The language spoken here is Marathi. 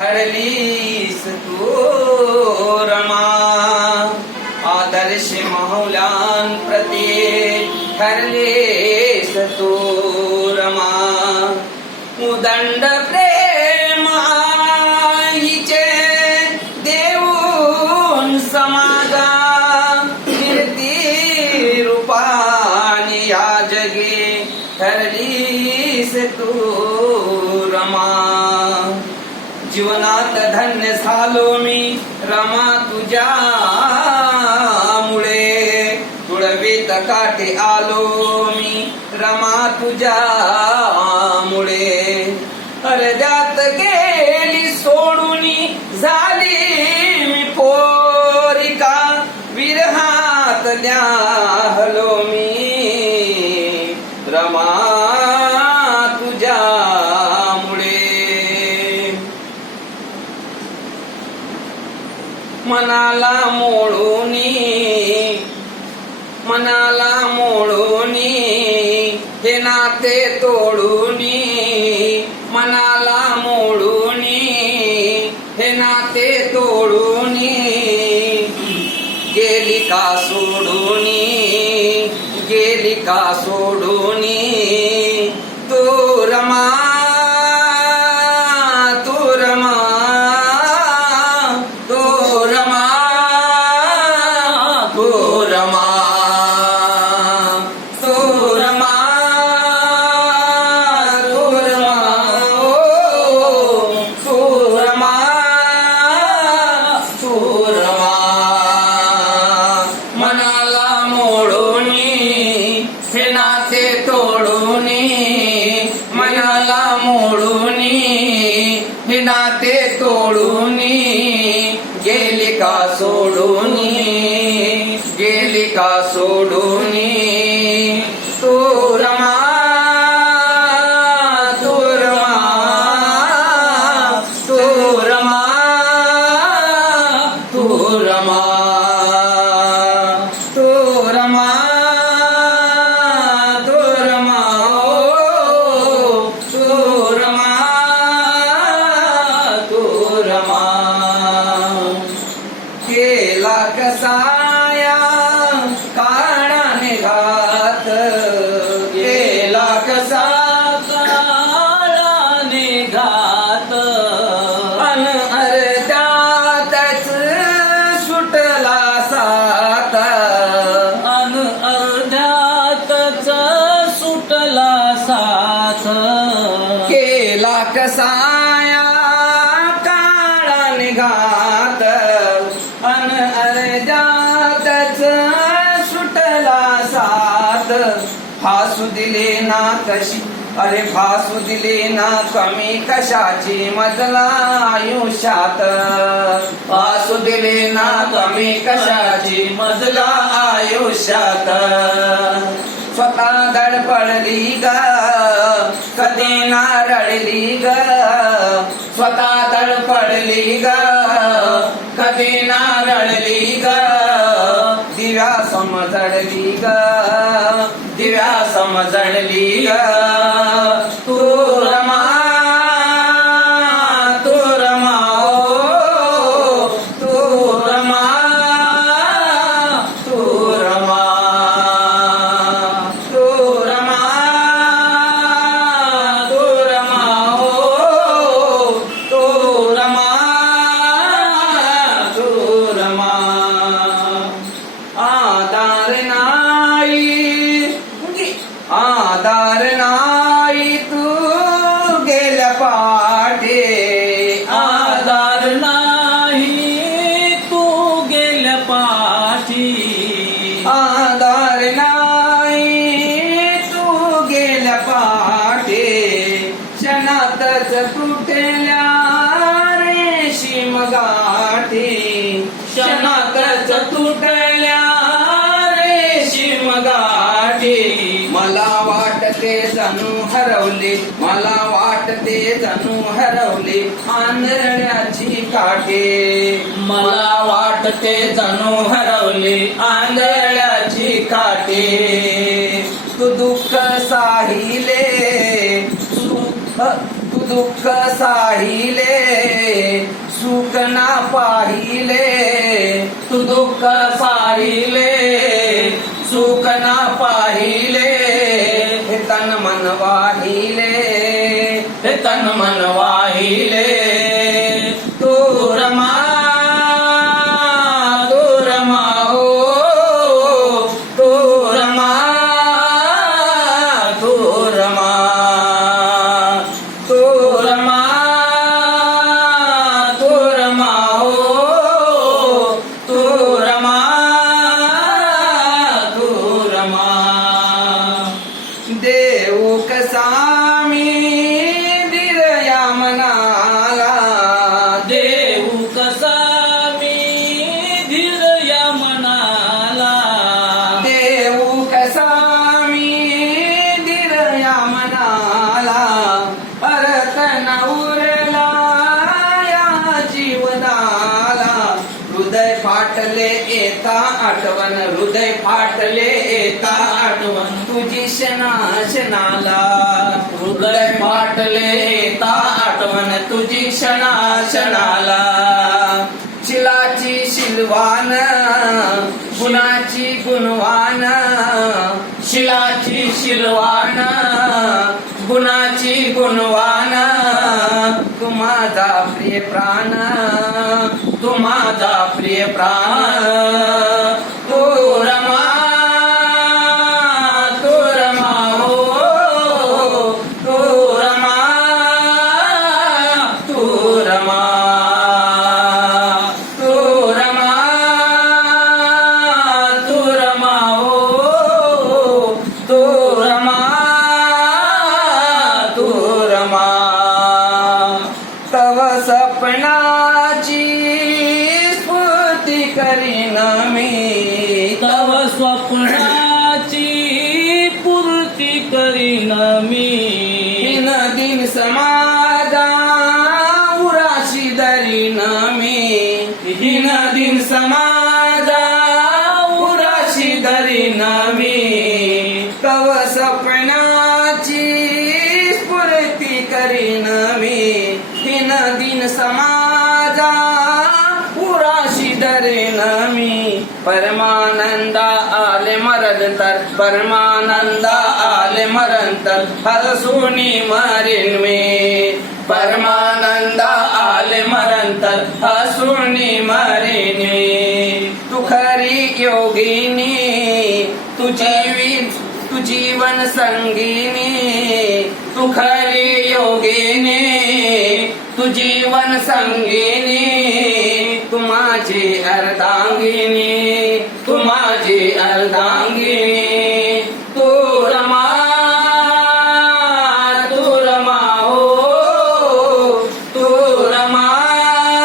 हरलीस तू रमा. आदर्श मौलान प्रति हरली धन्य झालो मी रमा तुझ्या मुळे. तुळवीत काठी आलो मी रमा तुझ्या मुळे. अर्ध्यात गेली सोडून झाली मी पोरिका विरहात मनाला मोडून मनाला मोडूनी हे नाते तोडून मनाला मोडून हे नाते तोडून गेली का सोडून गेली का सोडूनी. केली का सोडूनी. तू the सात फासू दिले ना कशी अरे फासू दिले ना कमी कशाची मजला आयुष्यात. फासू दिले ना कमी कशाची मजला आयुष्यात. स्वतः दडपडली ग कधी ना रडली ग. स्वतः दडपडली ग कधी ना रडली ग. दिव्या समजडली ग दिव्या समजडली ग तू रमा दारना ग वाटते जणू हरवले मला वाटते जणू हरवले आंधळ्याची काठे. मला वाटते जणू हरवले आंधळ्याची काठे. तू दुःख साहिले तू दुःख साहिले सुख ना पाहिले. तू दुःख साहिले सुख ना पाहिले. મન વાહી લે તન મન વાહી લે उरला या जीवनाला हृदय फाटले येता आठवण हृदय फाटले येता आठवण. तुझी क्षणा हृदय फाटले येता आठवण. तुझी क्षणा शिलाची शिलवान गुणाची गुणवान शिलाची शिलवान गुणाची गुणवान. प्रिय प्राण तू माझा प्रिय प्राण. सपनाची स्फूर्ती करीन मी तव स्वप्नाची पूर्ती करीन मी दिन दिन समाजा उराशी दरीन मी दिन दिन समाजा दिन समाजा उराशी दरेन मी परमानंदा आले मरण तर परमानंदा आले मरण तर हरसुनी मरीन मी. परमानंदा आले मरण तर हसुनी मरीन मी. तू खरी योगिनी तुझी वी- तू जीवन संगिनी. तू खरी योगिनी जीवन संगिनी तू अर्धांगिनी तू अर्धांगिनी.